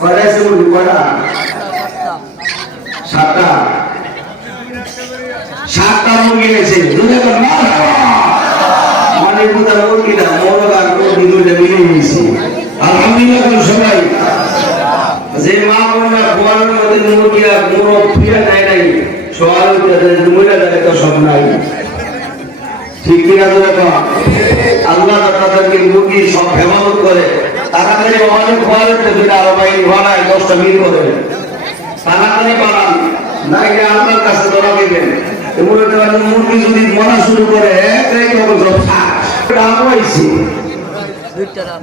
কয়টা এসে মুরগি কয়টা? 7টা। 7টা মুরগি এসে অনেক কোথাও মুরগিটা মোরগ আর মুরগি দুইটা মিলে নিয়েছি। আলহামদুলিল্লাহ বলুন সবাই। যে মা বোনরা খোয়ানোর মধ্যে মুরগি আর মোরগ ফিরে নেয় নাই সবার মহিলা যায় তো সব নাই। ঠিক কিনা তো আল্লাহ তাদেরকে মুরগি সব হেফাজত করে তাড়াতাড়ি অনেক খোয়ানোর দুইটা আরো বাইরে ঘোরায় 10টা মিল করে তাড়াতাড়ি পালান না গিয়ে আপনার কাছে ধরা দেবেন। মুরগি যদি মরা শুরু করে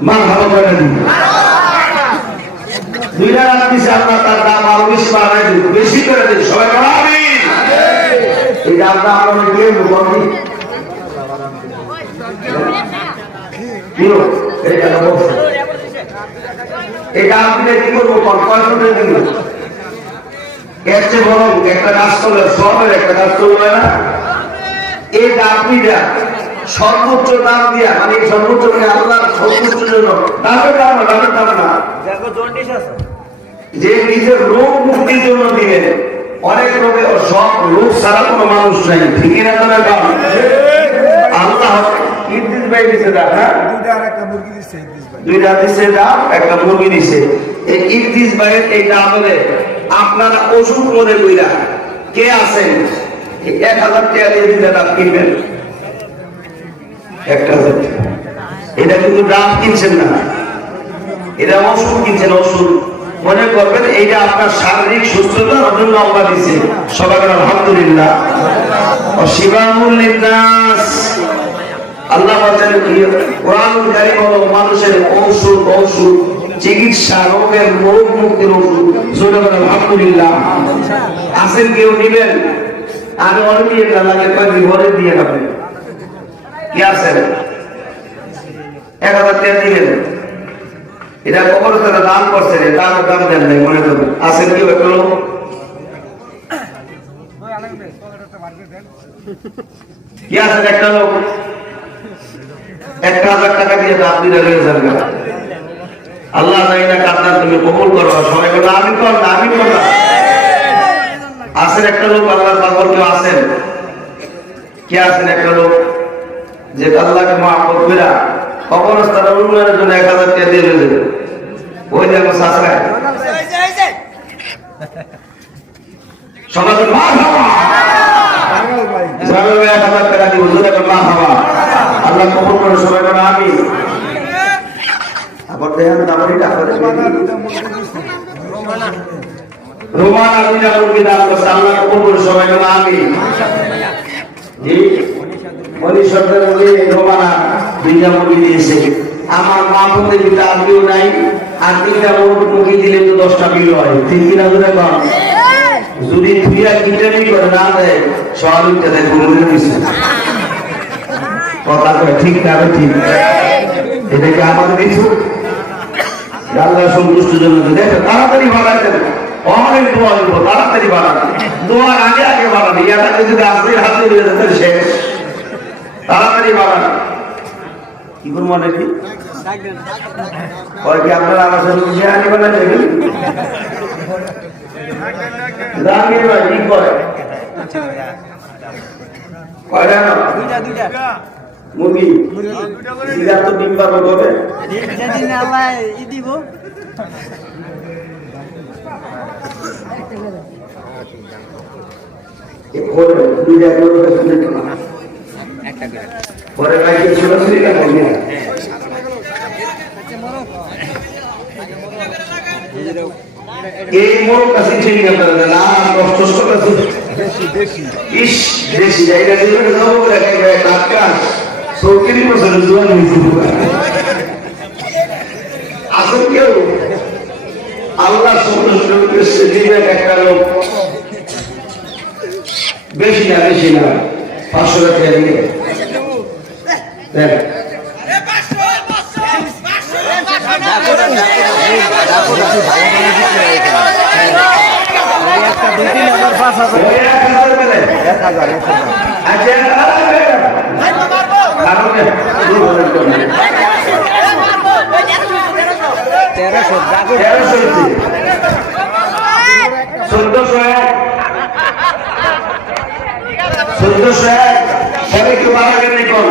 মা ভালো করে দিন 2টা রাত দিচ্ছে আপনার তার দাম আরো বেশি বাড়াই দিন বেশি করে দিন সবাই আমিন। এই দামটা আমরা এটা আপনি কি করবো এর চেয়ে বরং একটা কাজ করলে সবের একটা কাজ করবে না এই ডাকনিটা সর্বোচ্চ দাম দিয়া মানে সর্বোচ্চ মানে আল্লাহর সর্বোচ্চ জন্য দামের দাম না যে নিজের রোগ মুক্তির জন্য দিলেন অনেক রোগে সব রোগ ছাড়া কোনো মানুষ নাই ঠিক না তোমার দাম আল্লাহ ইদ্রিস ভাই দিছে দাম হ্যাঁ 2টা দিছে দাম একটা মুরগি দিছে এই ইদ্রিস ভাইয়ের এই দামে আপনারা ওষুধ মনে কইরা কে আছেন 1000 টাকা দিয়ে দিলে দাম কিনবেন 1000 এটা কিন্তু দাম কিনছেন না এটা ওষুধ কিনছেন ওষুধ মনে করবেন এইটা আপনার শারীরিক সুস্থতার জন্য আল্লাহ দিয়েছে সবাই আলহামদুলিল্লাহ শিবামুল লিন্নাস আল্লাহ বলেন কোরআনুল কারীম হলো মানুষের ঔষধ চিকিৎসা রোগের রোগ মুক্তির ওষুধ জোরে বলেন আলহামদুলিল্লাহ। আছেন কেউ নেবেন আমি অনেক একটা লাগে কয়েকদিন ঘরে দিয়ে যাবেন কি আছেন 1000 টাকা দিবেন এটা কখনো তারা দান করছে দাম দেন নাই মনে করবেন আছেন কেউ একটা লোক কি আছেন একটা লোক 1000 টাকা দিয়ে দাম দিলে রয়ে যাবে আল্লাহ জানি না কাতার তুমি কবুল করো সবাই বলো আমি কর না আমি কর না আছেন একটা লোক আল্লাহর পাগল কেউ আছেন কি আছেন একটা লোক যে আল্লাহকে মহব্বত কইরা কখনো তারা উন্নয়নের জন্য 1000 টাকা দিয়ে দেবে ওই দেখো সাসরায় সবাই মা বাবা যাবে 1000 টাকা দিব জোরে করে মা বাবা আল্লাহ কবুল করে সবাই বলো আমিন। আবার দেখেন দামটা করে রোমানা দুইটা মুরগি দাম করছে আল্লাহ কবুল করে সবাই বলো আমিন। জি মনি সরকার বলে রোমানা দুইটা মুরগি দিয়েছে আমার মা বোনদের কিন্তু আর কেউ নাই আর 2টা মুরগি দিলে তো 10টা বিল হয় ঠিক কিনা ধরে কম যদি দুইটা কিনতে করে না দেয় সবাইটা দেয় মুরগি দিচ্ছে কথা কয় ঠিক না ঠিক এটাকে আমাদের কিছু আল্লাহ সন্তুষ্টির জন্য দেখেন তাড়াতাড়ি বাড়ায় দেন অনেক দোয়া দিব তাড়াতাড়ি বাড়ান দোয়ার আগে বাড়ান ইয়াটাকে যদি আসলে হাতে দিয়ে দেন শেষ তাড়াতাড়ি বাড়ান কি করবো নাকি কি আপনারা আমার সাথে বুঝিয়ে আনিবেন না দেখবেন কি করে কয়টা না মুরগি তো ডিম পারবো কবে এই মোরগ কাছে চিনি আপনারা না কষ্ট আছে ইস দেশি জায়গা দিলে যাবো টাটকা 30 বছরের জোয়ান আসল কেউ আল্লাহ সন্তুষ্ট দিবেন একটা লোক বেশি না 500 টাকা দিয়ে সবাইকে মারা গেলে কোন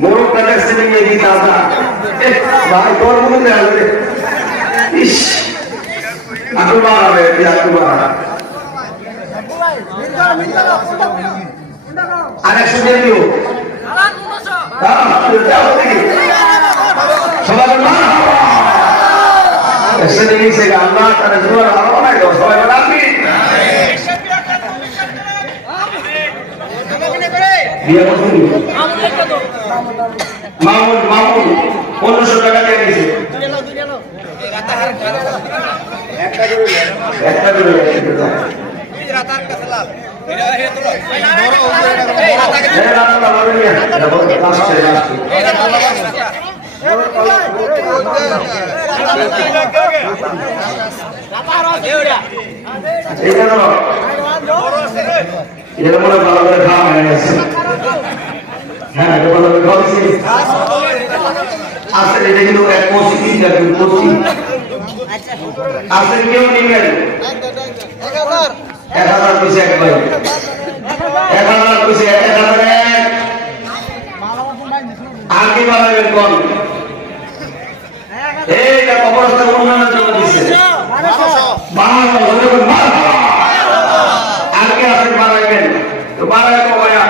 মোরগ কাটার সিলিং এ দিতে আসা ভাই তোর মনে নেই ইস আটু মারা আটু মারা আরেক শুনে দিও সবাই এসে দিয়েছে আল্লাহ তারা জোয়ার ভালো নাই সবাই বলে মামুন 1500 টাকা দিয়ে দিয়েছে একটা করে এটা মনে ভালো করে খাওয়া হয়ে গেছে হ্যাঁ এটা ভালো করে খাওয়াচ্ছি আসলে এটা কিন্তু এক কোচি আসলে কেউ নিবেন 1000 পিছে এক ভাই 1000 পিছে 1001 আগে বাড়াবেন কোন এইটা কবরস্থান উন্নয়নের জন্য দিচ্ছে আগে আসেন বাড়াবেন তো বাড়াবেন ভাইয়া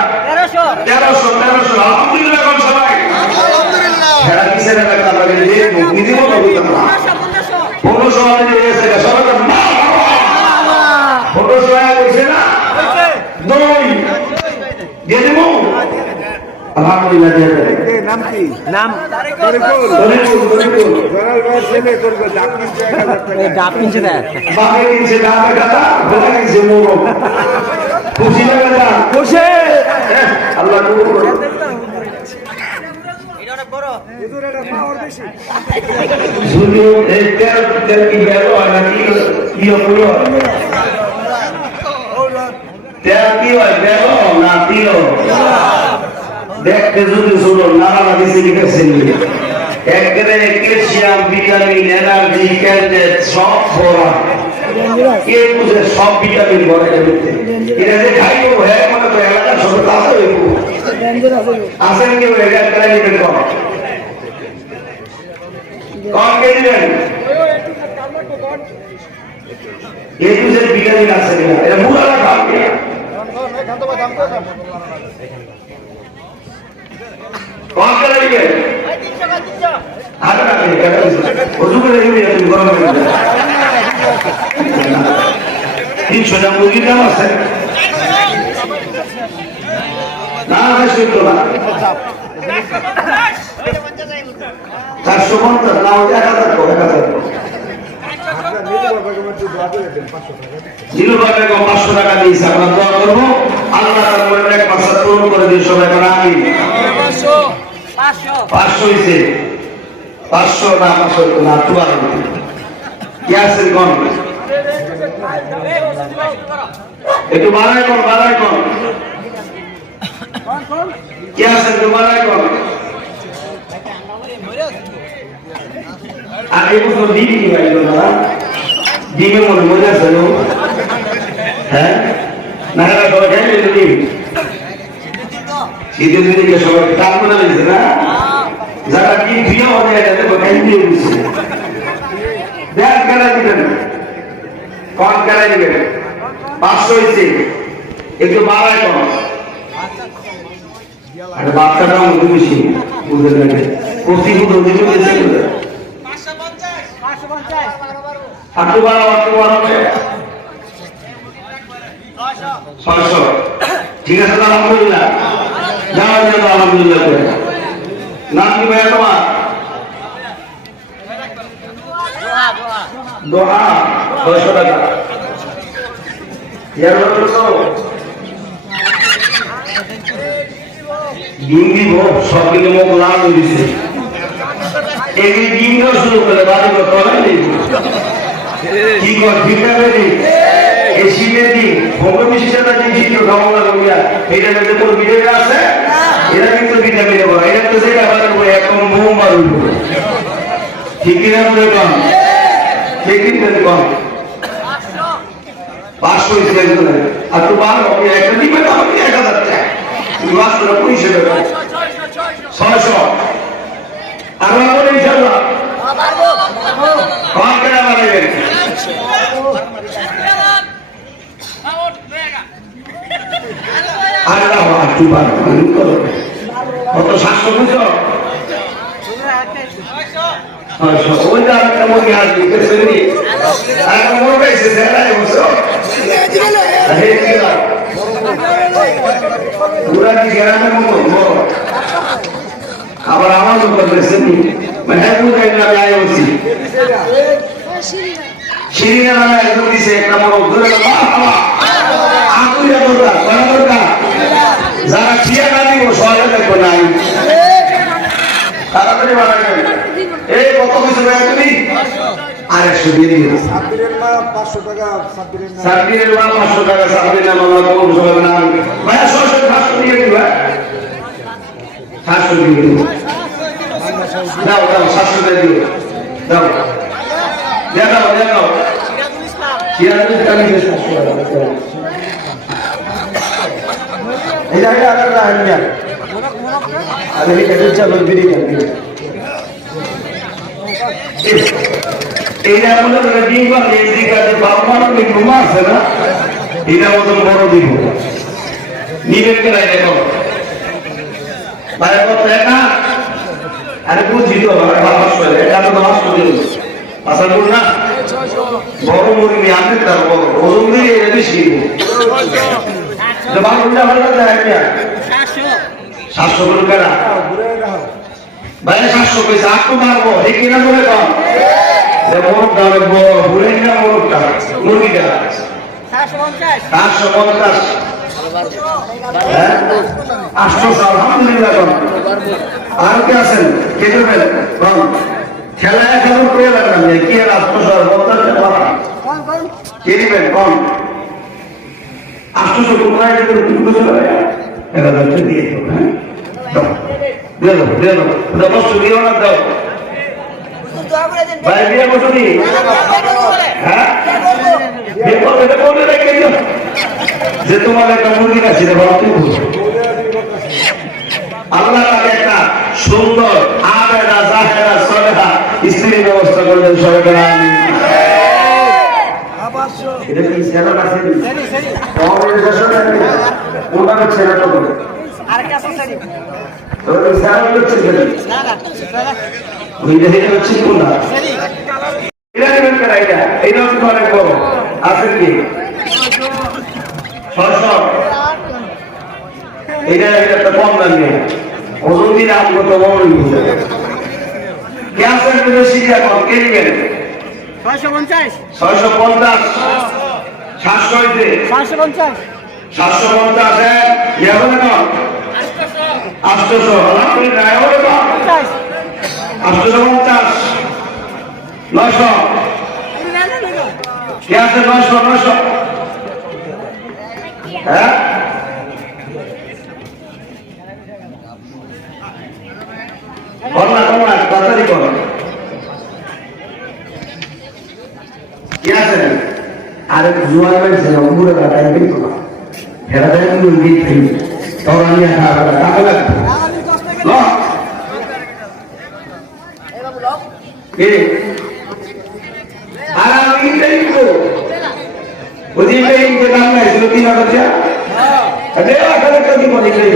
1300 আলহামদুলিল্লাহ কোন সবাই আলহামদুলিল্লাহ যারা কিসের একটা লাগে যে মুক্তি মতো বলতাম না 1500 মানে দিয়েছে সবাই ফটো সহায় কইছে না দই দিয়ে দেব আলহামদুলিল্লাহ দিয়ে দেব নাম কি নাম তরিকুল জরাল ভাই ছেলে তোর ডাব কিনছে না বাকি কিনছে ডাব কথা বলে কিনছে মোরগ খুশি লাগে না খুশি আল্লাহ কবুল করে এটা অনেক বড় এদের এটা পাওয়ার বেশি শুনো এই তেল কি গেল নাকি কি হলো তেল কি হয় গেল না দিও দেখতে যদি শুনো নানা দিছে লিখেছেন একবারে ক্যালসিয়াম ভিটামিন এনার্জি ক্যালসিয়াম সব ভরা কে বুঝে সব ভিটামিন ভরা এতে এটা যে খাইবো হ্যাঁ মানে তো এলাকা সব কাজ হইব আসেন কি এটা করে নিবেন কোন কে দিবেন এই যে ভিটামিন আছে না এটা মুরালা খাবে কোন করে দিবেন আরে না ওজু করে দিবেন তুমি গরম করে দিবেন 300 টাকা মুরগির দাম আছে না বেশি তো না 450 না 1000 জিরো বাগে 500 টাকা দিয়েছে আমরা দোয়া করব আল্লাহ তাআলা মনের এক মাকসাদ পূরণ করে দিন সবাই বলেন আমিন 500 হইছে 500 না 500 না তুই ইয়াসির কোন একটু বাড়াই কোন ইয়াসির একটু বাড়াই কোন আগে বছর দিবি কি ভাই না দিবে মনে মজা ছিল হ্যাঁ না না তো জানি দিবি শীতের দিনে সবাই কাজ করে দিয়েছে না যারা কি প্রিয় হয়ে যাবে কোথায় দিয়ে দিচ্ছে ব্যাগ কেনা দিবেন কম কেনা দিবেন 500 হয়েছে একটু বাড়ায় কম আর বাচ্চাটাও মধ্যে বেশি বুঝে যাবে প্রতিভূত দিতে বেশি করে 550 আটু বাড়া 600 ঠিক আছে আলহামদুলিল্লাহ যাওয়ার জন্য আলহামদুলিল্লাহ করে নাম কি ভাইয়া তোমার দোয়া 200 টাকা ইয়ার বলো তো ডিম দিব সব দিকে মুখ লাল হয়ে দিছে এই ডিম দাও শুরু করে বাড়ি করতে হবে কি কর ভিটামিন এই শীতের দিন ভোগ মিষ্টিটা যে শীত খাওয়া লাগবে এটা মধ্যে কোনো ভিটামিন আছে এরা কিন্তু ভিটামিন বলে এটা তো যেটা আমাদের বলে একদম বোম মারুল ঠিকই না বলে কম ঠিকই করে কম 500 হয়েছে একজনের আর তো বার হবে একটা দিবে না হবে 1000 টাকা তুমি 500 টাকা পয়সা দেবে 600 আর বলে ইনশাআল্লাহ কম করে বাড়াবেন আর না একটু বাড়াবেন কত 700 বুঝো ওই যে আরেকটা মুরগি আসবে পেছনে আরেকটা মুরগি এসে দেখায় বসো পুরা কি গ্রামের মতো বড় আবার আমার মতো পেছনে মানে হ্যাঁ বুঝাই না আমি আয় বলছি সিঁড়ি না একদম দিছে একটা বড় ধরে আকুইয়া দরকার করা দরকার যারা খিয়া না দিব সহজে দেখবো না তাড়াতাড়ি বাড়াবেন এই কত কিছু ভাই তুমি আর 100 দিয়ে দিন সাব্বিরের মা 500 টাকা সাব্বিরের মা 500 টাকা সাব্বিরের নাম আমরা কোন সময় না ভাই 500 দিয়ে দিবা 500 দিয়ে দিও দাও দাও 700 দিয়ে দিও দাও দাও সিরাজুল ইসলাম এই জায়গা আলাদা আনিয়া আরে এটা চলো বিড়ি খান এইটা মনে করে ডিম বা এই কাজে বাবা মানে ঘুমা আছে না এটা মতন বড় দিব নিবেন কে নাই দেখো ভাই কত টাকা আরে বুঝি তো বাবা সরে এটা তো মাস করে আসল বল না বড় মুরগি আপনি তার বড় ওজন দিয়ে এটা বেশি জবাব উল্টা হলো যায় কি 700 টাকা ভাই 700 পয়সা আপনি মারবো ঠিক না বলে কম যে মোরগ দামে বড় ভুলে না মোরগটা মুরগিটা 750 হ্যাঁ 800 আলহামদুলিল্লাহ আর কে আছেন কে দেবেন কম খেলা এখন করে লাগলাম যে কি আর 850 টাকা কে দিবেন কম 800 টাকা করে টুকরো চলে 1000 টাকা দিয়ে দাও হ্যাঁ দিয়ে দাও বস্তু দিও না দাও ভাই দিয়ে বসো নি হ্যাঁ এটা বলতে রেখে দিও যে তোমার একটা মুরগি আছে রে বাবা তুমি আল্লাহ তাকে একটা সুন্দর আবেদা জাহেরা সলেহা স্ত্রীর ব্যবস্থা করবেন সরকার আমিন এটা কি সেরা আছে আমাদের দেশে ওটা ছেড়ে তো আরেকটা আছে সেরি ওই সেরা হচ্ছে না না ওই দেখে হচ্ছে কোনটা সেরি এটা নেবেন কেন এটা তো অনেক বড় আছে কি 600 এটা একটা কম দাম নেই ওজন দিন আমগো তো বড় হইছে ক্যান্সার করে সিরিয়া কম কে নেবেন 650 700 হইছে 750 হ্যাঁ ইয়াবো না 800 আলহামদুলিল্লাহ ইয়াবো না 850 900 কে আছে 900 হ্যাঁ করনা তাড়াতাড়ি করো কি আছে আরে জুয়ার হয়েছে অমুরে কাটাই কিন্তু না ফেরা দেয় কিন্তু গিয়ে ফেলি তখন আমি টাকা লাগবে আর আমি দেখবো ওই যে দাম নাই ছিল 3000 টাকা আরে কত মনে করে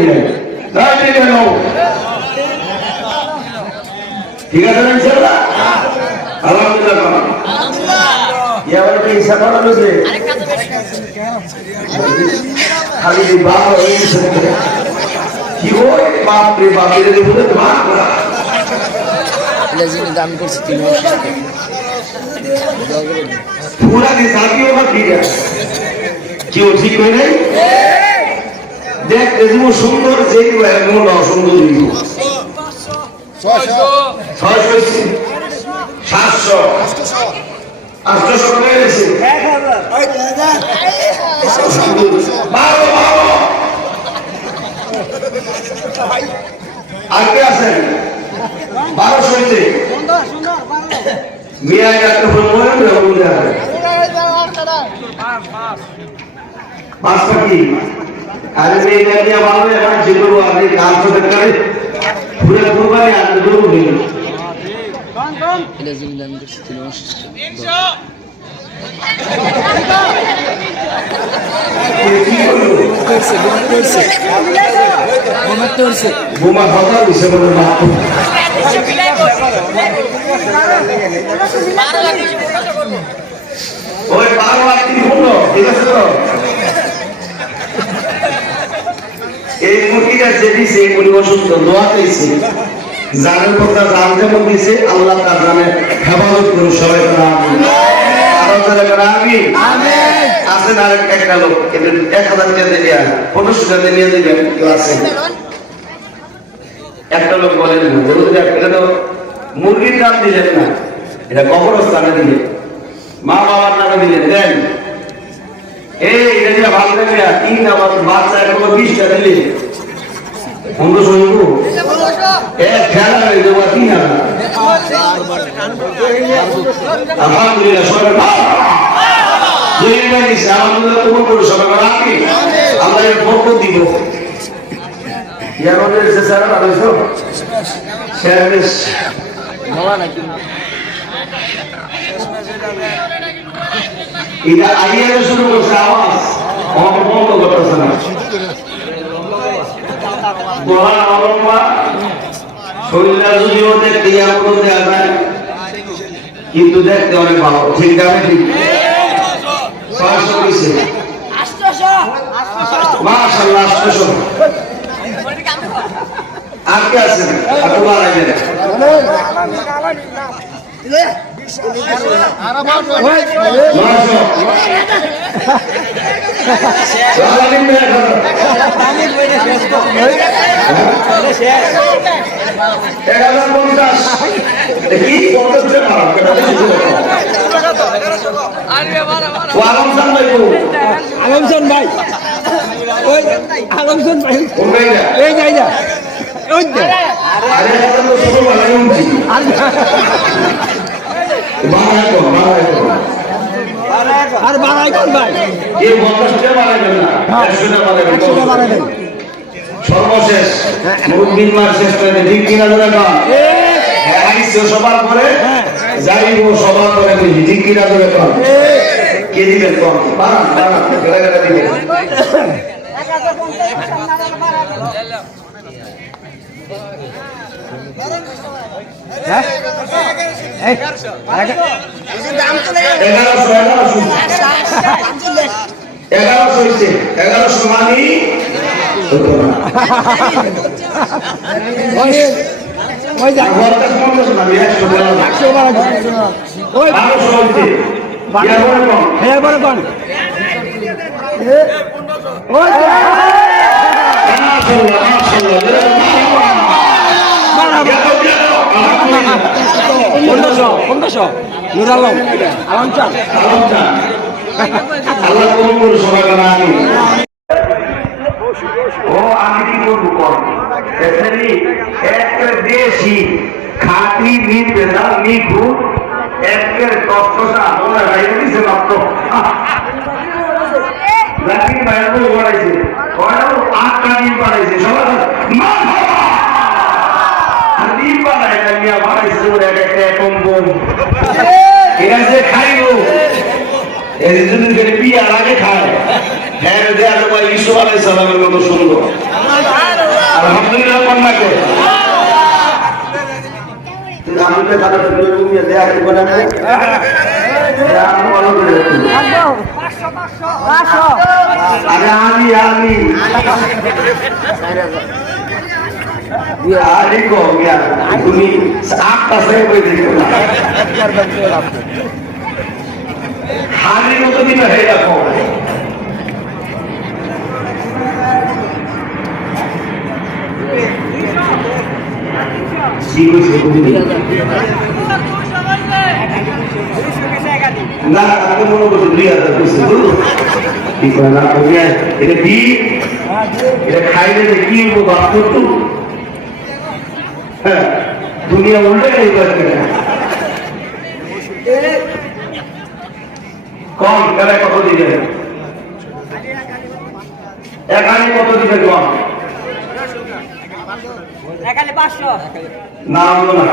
ঠিক আছে ইনশাআল্লাহ আলহামদুলিল্লাহ ইয়ার কি হিসাব করা হয়েছে খালি বাপ হয়েছে কি ওই বাপ রে বাপ এর বলে বাপ লেজিনি দাম করছে 3 মাস পুরা কি সাথী ওটা ঠিক আছে কি ও ঠিক হয় নাই দেখ যেমন সুন্দর যেই এমন অসুন্দর দিব 600 700 800 করে গেছে 1000 বারো আর কে আছেন 1200 হইতে মিয়া ডাক্তার মনে বলে আছে পাঁচ পাখি আরে মেয়ে দিয়ে ভালো এবার যেগুলো আপনি কাজ করতে পারে পুরো কুরবানি আর দুটো দিন এটা জিনিস আমি করছি তিন বোমা কথা দিছে বলে বাপ ওই 12 আর 3 হলো ঠিক আছে তো এই মুরগিটা যে দিছে উনি অসুস্থ দোয়া চাইছে জানের কথা জান যেমন দিছে আল্লাহ তার জানে হেফাজত করুন সবাই আমিন আরো যারা আমিন আমিন আসেন আর একটা লোক এটা 1000 টাকা দিয়ে দেয়া 1500 টাকা দিয়ে দিবেন কেউ আছে একটা লোক বলেন এটা তো মুরগির নাম দিলেন না এটা কবরস্থানে দিলেন মা বাবার নামে দিলেন দেন এই এটা যেটা ভালো লাগে তিন নামাজ বাচ্চা এখনো 20টা দিলে 1500 এক খেলা হয়ে যাবো 3000 আলহামদুলিল্লাহ সবাই আলহামদুলিল্লাহ তোমার করে সবাই রাখি আমরা এর বরকত দিব ইয়ারদের সে স্যার আলাইছো শেষ ভালো নাকি এটা আইয়ারে শুরু করছে আওয়াজ বন্ধ করতেছে না বলা নরমা শরীরটা যদিও দেখতে এমন দেওয়া যায় কিন্তু দেখতে অনেক ভালো ঠিক আছে ঠিক 600 দিছে 800 মাশাআল্লাহ 800 আর কি আছে এত বাড়াইবে না আলমসন ভাই ওই আলমসন ভাই এই যাই যা ওই আর বাড়াই কোন ভাই এই 50টা বাড়াইবেন না 100টা বাড়াইবেন সর্বশেষ মুরগির মার শেষ করে ঠিক কিনা ধরে কন আইসো সবার পরে যাইবো সবার পরে বুঝি ঠিক কিনা ধরে কন কে দিবেন কন বাড়ান বাড়ান গেলা গেলা দিবেন হ্যাঁ এই দাম চলে 1100 হইছে 1100 মানি ওই যা বলতে 50 মানি 100 টাকা 100 টাকা ওই 1200 হইছে ইয়া বলে কোন হ্যাঁ বলে কোন ওই মাশাআল্লাহ নুর আলম আলম চান আল্লাহ কবুল সবাই আমিন ও আমি কি করবো কর এসেনি একটা দেশি খাঁটি মিট বেদাল মিঠু একের কষ্টটা ওরা রাইতে দিছে মাত্র লাকিন ভাইয়া তো বাড়াইছে ওরাও 8টা ডিম বাড়াইছে সবাই ডিম বাড়াই না মিয়া বাড়াইছে ওরা একটা কম্বল এরা যে খাইবো এই জন্য করে বিয়ার আগে খায় হ্যাঁ দেয়ার পর ইসু আলাইহিস সালামের মতো সুন্দর আলহামদুলিল্লাহ কন্যা করে তুমি আমাকে কথা বলে তুমি দেয়া কি বলেন আমি ভালো করে রাখবো 500 আরে আমি আরে গো মিয়া তুমি 8টা সে কই দিছো হারির মতো দিন হয়ে যাবো না আমি মনে করছি 2000 না এটা কি এটা খাইলে কি বাপ করতো হ্যাঁ দুনিয়া উল্টে গেল দিবে কম এখানে 500 না হলো না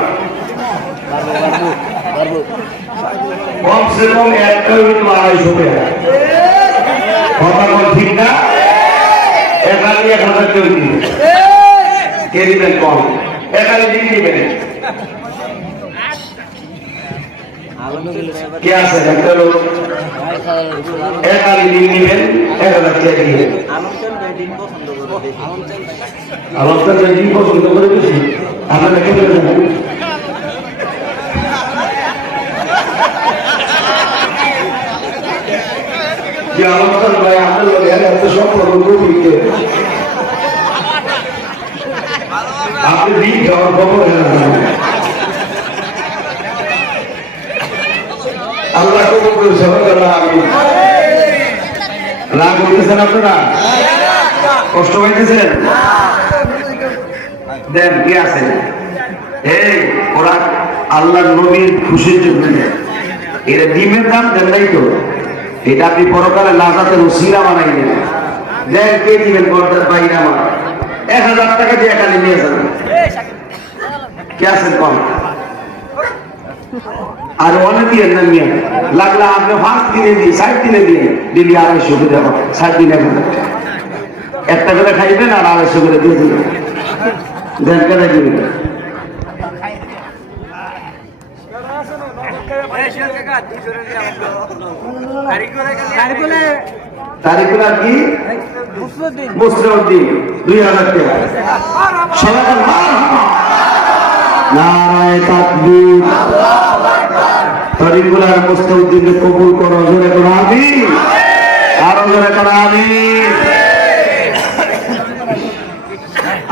কমসে কম একটা হইতো 250 টাকা কথা বল ঠিক না একালি 1000 টাকা দিবে কে দিবেন কম একালি দিবেন কে আছে একটা লোক একালি দিবেন 1000 টাকা দিবেন আলোচনা দিন পছন্দ করে বেশি আপনারা কে বলেন যে আলোচনা ভাই আপনার লোক এত সম্পর্ক গভীরকে আপনি দিন খাওয়ার খবর আল্লাহ কবুল করে সবাই আমি রাগ হইতেছেন আপনারা কষ্ট পাইতেছেন দেন কি আছে এই ওরা আল্লাহ নবীর খুশির জন্য এরা ডিমের দাম দেন নাই তো এটা আপনি পরকালে লাজাতের উসিলা বানাইলেন দেন কে দিবেন পর্দার বাইরে আমার 1000 টাকা দিয়ে এখানে নিয়ে যাবেন কে আছেন কম আর অনেক দিয়ে না নিয়ে লাগলে আপনি 5 দিনে দিয়ে 7 দিনে দিয়ে দিলি 250 করে দেবো 7 দিনে একটা করে খাইবেন আর 250 করে দিয়ে দিবেন দেন কেটে দিবেন তারিকুলা কি মুসলিউদ্দিন 2000 টাকা সবাই নারায়ে তাকবীর তারিকুলার মুসলিউদ্দিনকে কবুল করো জোরে করো আমিন আরো জোরে করো আমিন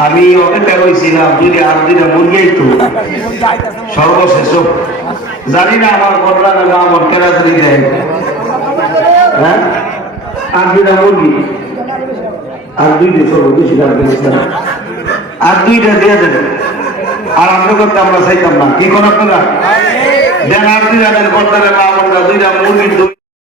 আমি অপেক্ষা করেছিলাম যদি আর দিনে মরিয়াই তো সর্বশেষ জানি না আমার বদলা না আমার কেরাদারি দেয় হ্যাঁ আর দুইটা মুরগি আর দুইটা সর্ব বেশি দাম পেয়েছিলাম আর দুইটা দিয়ে দেবেন আর আমরা করতে আমরা চাইতাম না কি কোন আপনারা দেন আর দুইটা বদলা না আমরা দুইটা মুরগি